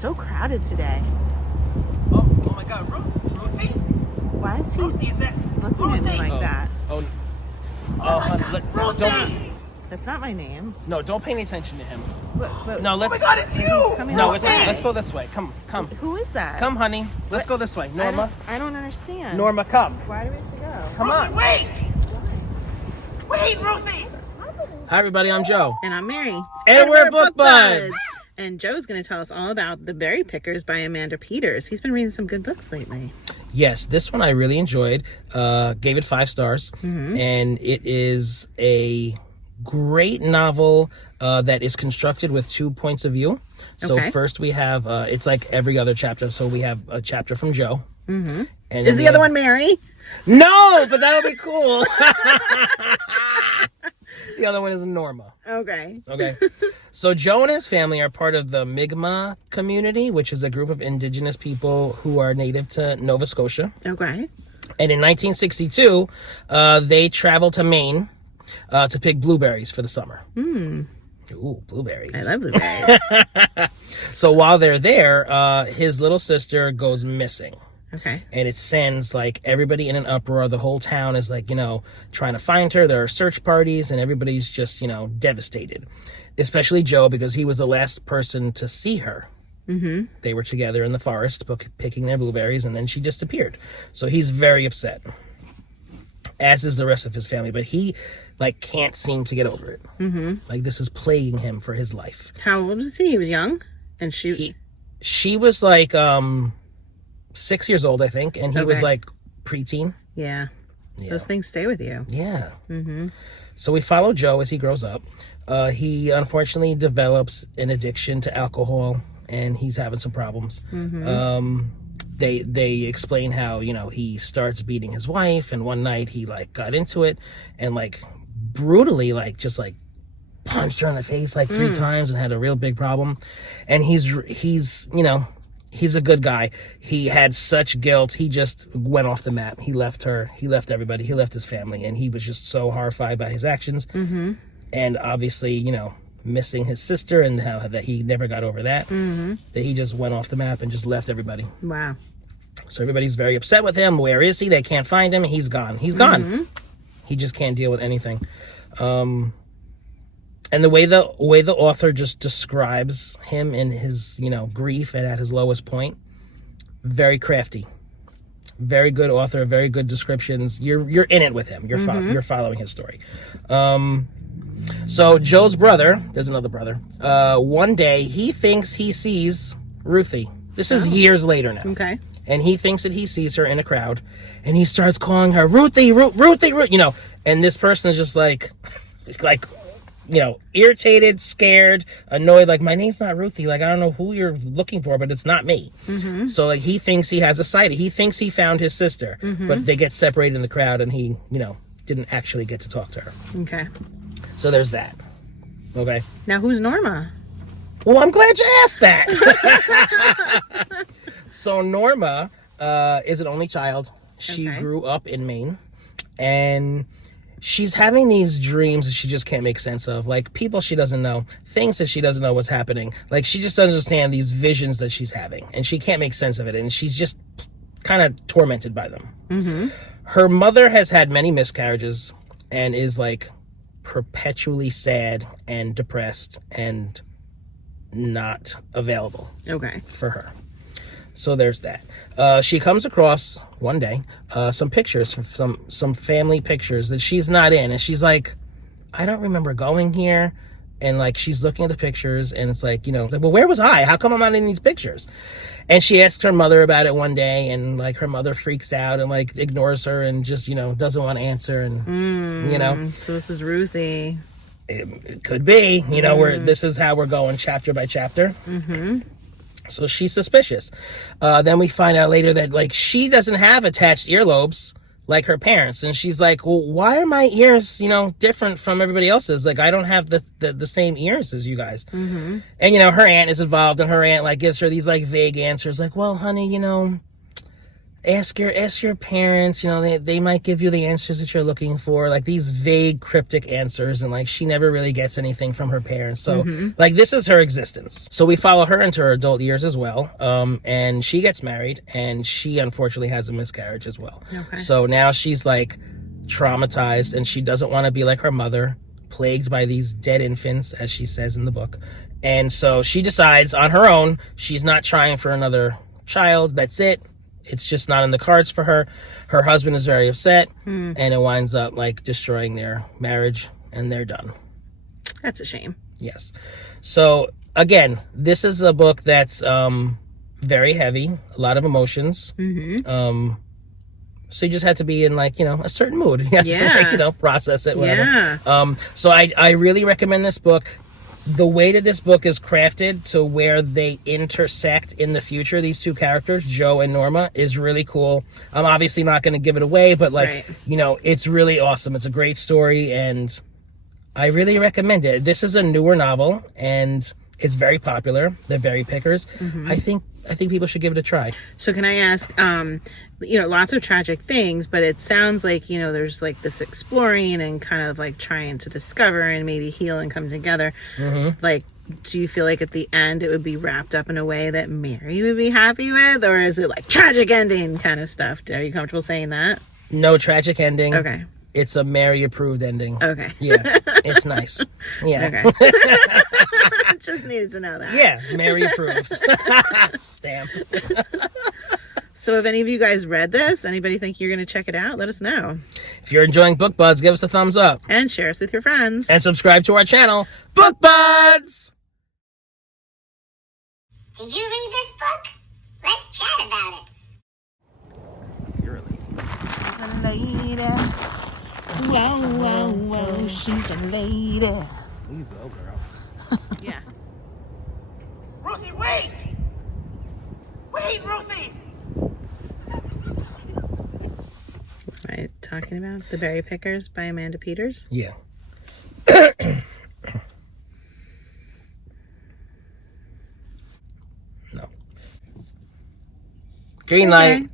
so crowded today. Oh my God, Ruthie? Why is he Ruthie, is that looking at me like that? Oh my God, Ruthie! That's not my name. No, don't pay any attention to him. But No, let's. Oh my God, it's you! No, let's go this way. Come. who is that? Come, honey. Let's go this way. Norma. I don't understand. Norma, come. Why do we have to go? Come on. Wait! Wait, Ruthie! Hi, everybody. I'm Joe. And I'm Mary. And we're Book Buds. And Joe's going to tell us all about The Berry Pickers by Amanda Peters. He's been reading some good books lately. Yes, this one I really enjoyed. Gave it 5 stars. And it is a great novel that is constructed with 2 points of view. So first we have, it's like every other chapter. So we have a chapter from Joe. And Is the other one Mary? No, but that would be cool. The other one is Norma. Okay. So Joe and his family are part of the Mi'kmaq community, which is a group of indigenous people who are native to Nova Scotia. Okay. And in 1962, they traveled to Maine to pick blueberries for the summer. Ooh, blueberries. I love blueberries. So while they're there, his little sister goes missing. Okay. And it sends like everybody in an uproar. The whole town is like, trying to find her. There are search parties and everybody's just, devastated. Especially Joe, because he was the last person to see her. They were together in the forest picking their blueberries and then she disappeared. So he's very upset. As is the rest of his family. But he can't seem to get over it. Like this is plaguing him for his life. How old was he? He was young? And She was like 6 years old, I think, and he was like preteen. Yeah. Those things stay with you. Yeah. So we follow Joe as he grows up. He unfortunately develops an addiction to alcohol, and he's having some problems. They explain how he starts beating his wife, and one night he got into it and brutally just punched her in the face 3 times and had a real big problem. And he's a good guy. He had such guilt. He just went off the map. He left her. He left everybody. He left his family. And he was just so horrified by his actions. And obviously, missing his sister and how that he never got over that. That he just went off the map and just left everybody. Wow. So everybody's very upset with him. Where is he? They can't find him. He's gone. He's gone. He just can't deal with anything. And the way the author just describes him in his, grief and at his lowest point, very crafty, very good author, very good descriptions. You're in it with him. You're following his story. So Joe's brother, there's another brother. One day he thinks he sees Ruthie. This is years later now. Okay. And he thinks that he sees her in a crowd, and he starts calling her Ruthie, Ruthie, And this person is just irritated, scared, annoyed, my name's not Ruthie, I don't know who you're looking for, but it's not me. So he thinks he has a sighting. He thinks he found his sister, but they get separated in the crowd and he, didn't actually get to talk to her. Okay. So there's that. Okay. Now who's Norma? Well, I'm glad you asked that. So Norma is an only child. She grew up in Maine, and she's having these dreams that she just can't make sense of. People she doesn't know, things that she doesn't know what's happening. She just doesn't understand these visions that she's having, and she can't make sense of it, and she's just kind of tormented by them. Her mother has had many miscarriages and is perpetually sad and depressed and not available for her. So there's that. She comes across one day some pictures, some family pictures that she's not in, and she's like, I don't remember going here. And she's looking at the pictures, and it's well, where was I? How come I'm not in these pictures? And she asks her mother about it one day, and her mother freaks out and ignores her and just doesn't want to answer, and So this is Ruthie. It could be, this is how we're going chapter by chapter. So she's suspicious. Then we find out later that she doesn't have attached earlobes like her parents, and she's like, well, why are my ears different from everybody else's? I don't have the same ears as you guys. And her aunt is involved, and her aunt gives her these vague answers well, honey, ask your parents, they might give you the answers that you're looking for, like these vague cryptic answers, and like she never really gets anything from her parents. So like this is her existence. So we follow her into her adult years as well. And she gets married, and she unfortunately has a miscarriage as well. Okay. So now she's like traumatized, and she doesn't want to be like her mother, plagued by these dead infants, as she says in the book. And so she decides on her own, she's not trying for another child. That's it. It's just not in the cards for her. Her husband is very upset, and it winds up like destroying their marriage, and they're done. That's a shame. Yes. So again, this is a book that's very heavy, a lot of emotions. So you just have to be in like, a certain mood. You have to like, process it, whatever. Yeah. So I really recommend this book. The way that this book is crafted to where they intersect in the future, these two characters, Joe and Norma, is really cool. I'm obviously not going to give it away, but like, it's really awesome. It's a great story, and I really recommend it. This is a newer novel, and it's very popular. They're very pickers. I think people should give it a try. So can I ask, lots of tragic things, but it sounds like, there's like this exploring and kind of like trying to discover and maybe heal and come together. Like, do you feel like at the end it would be wrapped up in a way that Mary would be happy with? Or is it like tragic ending kind of stuff? Are you comfortable saying that? No tragic ending. Okay. It's a Mary approved ending. Okay. Yeah. It's nice. Yeah. Okay. Just needed to know that. Yeah. Mary approved. Stamp. So if any of you guys read this, anybody think you're going to check it out, let us know. If you're enjoying Book Buds, give us a thumbs up. And share us with your friends. And subscribe to our channel, Book Buds! Did you read this book? Let's chat about it. You're a lady. She's a lady. Whoa, whoa, whoa. She's a lady. You go, girl. Yeah. Ruthie, wait! Wait, Ruthie! Am I talking about The Berry Pickers by Amanda Peters? Yeah. No. Green light. Okay.